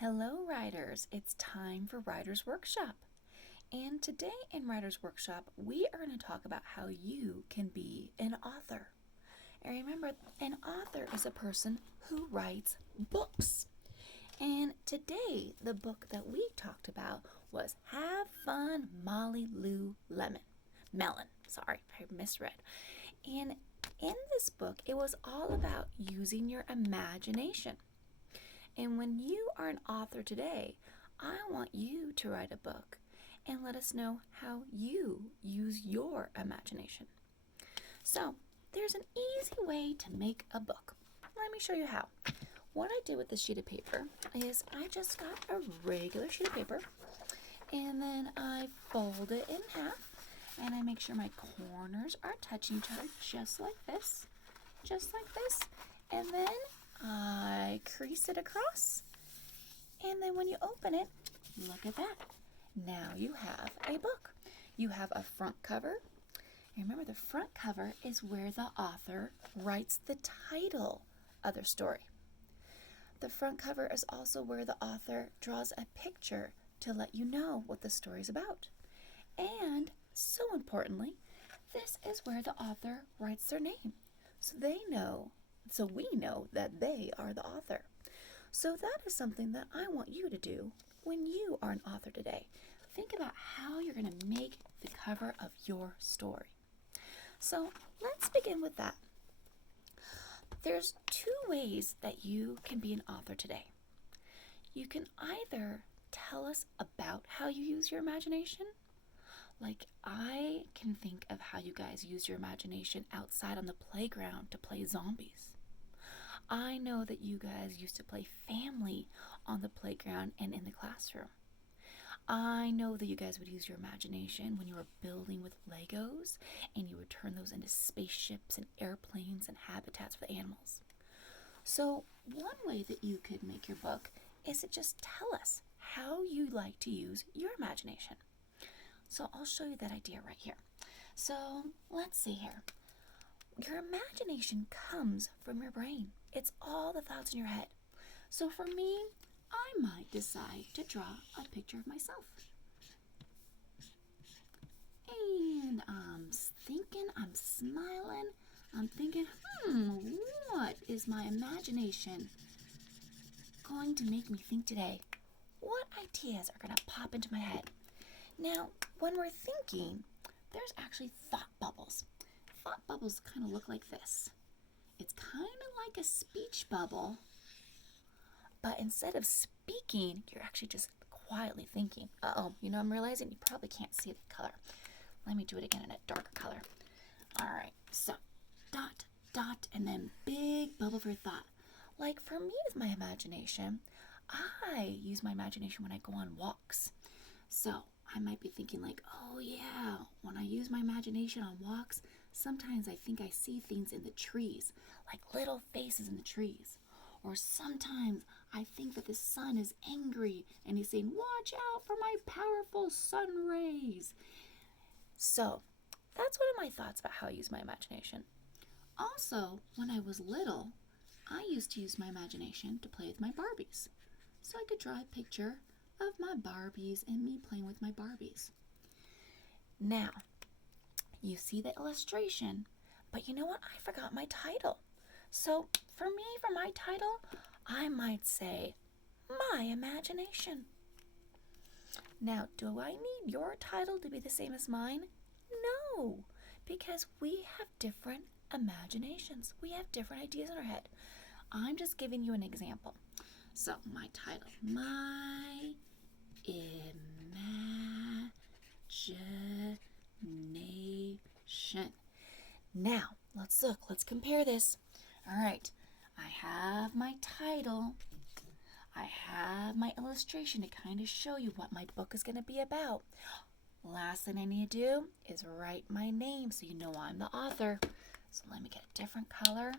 Hello, writers. It's time for Writer's Workshop. And today in Writer's Workshop, we are going to talk about how you can be an author. And remember, an author is a person who writes books. And today, the book that we talked about was Have Fun, Molly Lou Lemon. Mellon. Sorry, I misread. And in this book, it was all about using your imagination. And when you are an author today, I want you to write a book and let us know how you use your imagination. So, there's an easy way to make a book. Let me show you how. What I did with this sheet of paper is I just got a regular sheet of paper and then I fold it in half and I make sure my corners are touching each other just like this, and then I crease it across, and then when you open it, look at that. Now you have a book. You have a front cover. Remember, the front cover is where the author writes the title of their story. The front cover is also where the author draws a picture to let you know what the story is about. And, so importantly, this is where the author writes their name. So we know that they are the author. So that is something that I want you to do when you are an author today. Think about how you're going to make the cover of your story. So let's begin with that. There's two ways that you can be an author today. You can either tell us about how you use your imagination. Like, I can think of how you guys use your imagination outside on the playground to play zombies. I know that you guys used to play family on the playground and in the classroom. I know that you guys would use your imagination when you were building with Legos and you would turn those into spaceships and airplanes and habitats for the animals. So one way that you could make your book is to just tell us how you like to use your imagination. So I'll show you that idea right here. So let's see here. Your imagination comes from your brain. It's all the thoughts in your head. So for me, I might decide to draw a picture of myself. And I'm thinking, I'm smiling, I'm thinking, what is my imagination going to make me think today? What ideas are going to pop into my head? Now, when we're thinking, there's actually thought bubbles. Thought bubbles kind of look like this. It's kind of like a speech bubble, but instead of speaking, you're actually just quietly thinking. I'm realizing you probably can't see the color. Let me do it again in a darker color. All right, so dot, dot, and then big bubble for thought. Like for me with my imagination, I use my imagination when I go on walks. So I might be thinking like, oh yeah, when I use my imagination on walks, sometimes I think I see things in the trees, like little faces in the trees. Or sometimes I think that the sun is angry and he's saying, watch out for my powerful sun rays. So that's one of my thoughts about how I use my imagination. Also, when I was little, I used to use my imagination to play with my Barbies. So I could draw a picture of my Barbies and me playing with my Barbies. Now, you see the illustration, but you know what? I forgot my title. So for me, for my title, I might say, my imagination. Now, do I need your title to be the same as mine? No, because we have different imaginations. We have different ideas in our head. I'm just giving you an example. So my title, my imagination. Now, let's compare this. All right, I have my title. I have my illustration to kind of show you what my book is going to be about. Last thing I need to do is write my name so you know I'm the author. So let me get a different color.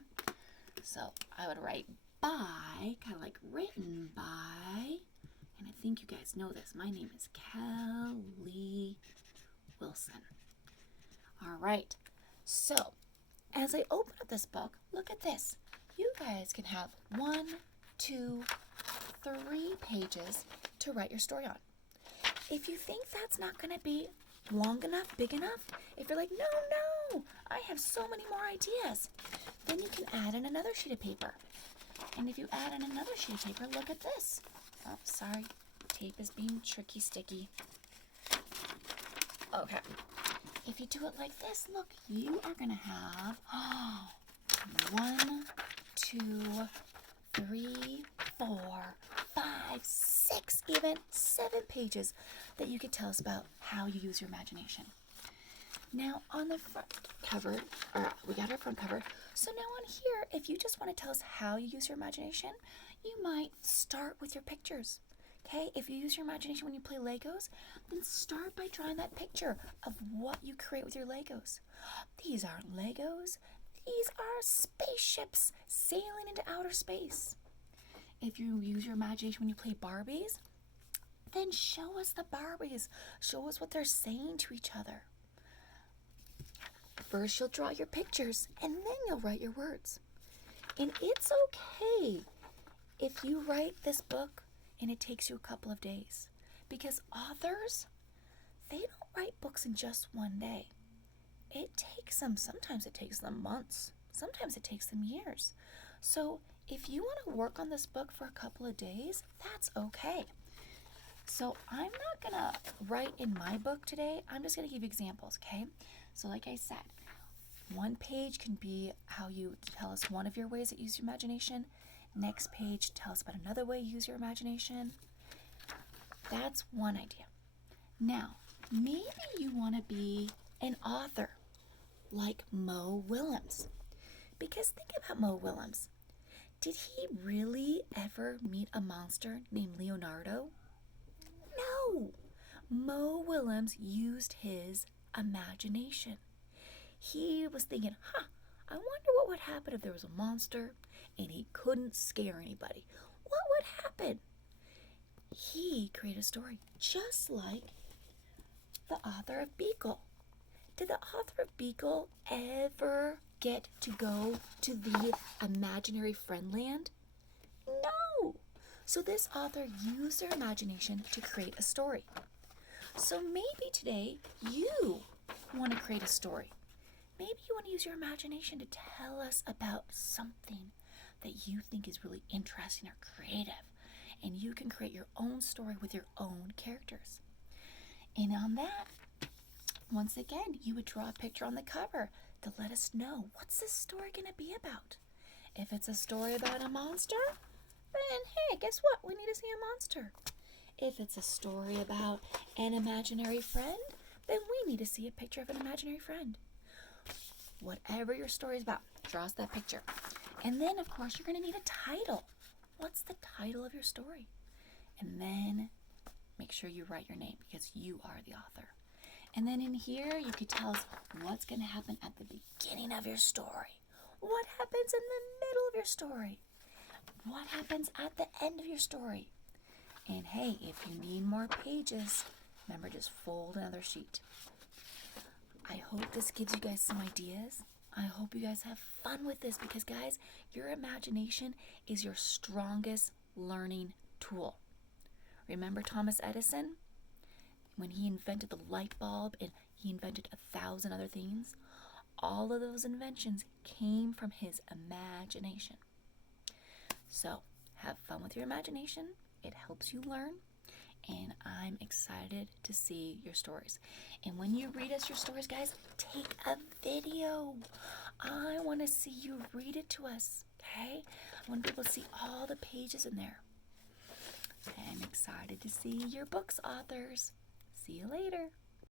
So I would write by, kind of like written by, and I think you guys know this. My name is Kelly Wilson. All right, so as I open up this book, look at this. You guys can have 1, 2, 3 pages to write your story on. If you think that's not going to be long enough, big enough, if you're like, no, I have so many more ideas, then you can add in another sheet of paper. And if you add in another sheet of paper, look at this. Oh, sorry, tape is being tricky, sticky. Okay, if you do it like this, look, you are going to have 1, 2, 3, 4, 5, 6, even 7 pages that you could tell us about how you use your imagination. Now on the front cover, we got our front cover. So now on here, if you just want to tell us how you use your imagination, you might start with your pictures. Okay, if you use your imagination when you play Legos, then start by drawing that picture of what you create with your Legos. These aren't Legos, these are spaceships sailing into outer space. If you use your imagination when you play Barbies, then show us the Barbies. Show us what they're saying to each other. First, you'll draw your pictures, and then you'll write your words. And it's okay if you write this book and it takes you a couple of days, because authors, they don't write books in just one day. It takes them, sometimes it takes them months, sometimes it takes them years. So if you want to work on this book for a couple of days, that's okay. So I'm not going to write in my book today. I'm just going to give you examples, okay? So like I said, one page can be how you tell us one of your ways that you use your imagination. Next page, tell us about another way you use your imagination. That's one idea. Now, maybe you want to be an author like Mo Willems. Because think about Mo Willems. Did he really ever meet a monster named Leonardo? No. Mo Willems used his imagination. He was thinking, I wonder what would happen if there was a monster and he couldn't scare anybody. What would happen? He created a story just like the author of Beagle. Did the author of Beagle ever get to go to the imaginary friendland? No. So this author used their imagination to create a story. So maybe today you want to create a story. Maybe you want to use your imagination to tell us about something that you think is really interesting or creative. And you can create your own story with your own characters. And on that, once again, you would draw a picture on the cover to let us know, what's this story going to be about? If it's a story about a monster, then hey, guess what? We need to see a monster. If it's a story about an imaginary friend, then we need to see a picture of an imaginary friend. Whatever your story is about, draw us that picture. And then, of course, you're going to need a title. What's the title of your story? And then make sure you write your name because you are the author. And then in here, you could tell us what's going to happen at the beginning of your story. What happens in the middle of your story? What happens at the end of your story? And hey, if you need more pages, remember, just fold another sheet. I hope this gives you guys some ideas. I hope you guys have fun with this because, guys, your imagination is your strongest learning tool. Remember Thomas Edison? When he invented the light bulb and he invented 1,000 other things, all of those inventions came from his imagination. So, have fun with your imagination. It helps you learn. And I'm excited to see your stories. And when you read us your stories, guys, take a video. I want to see you read it to us, okay? I want people to see all the pages in there. I'm excited to see your books, authors. See you later.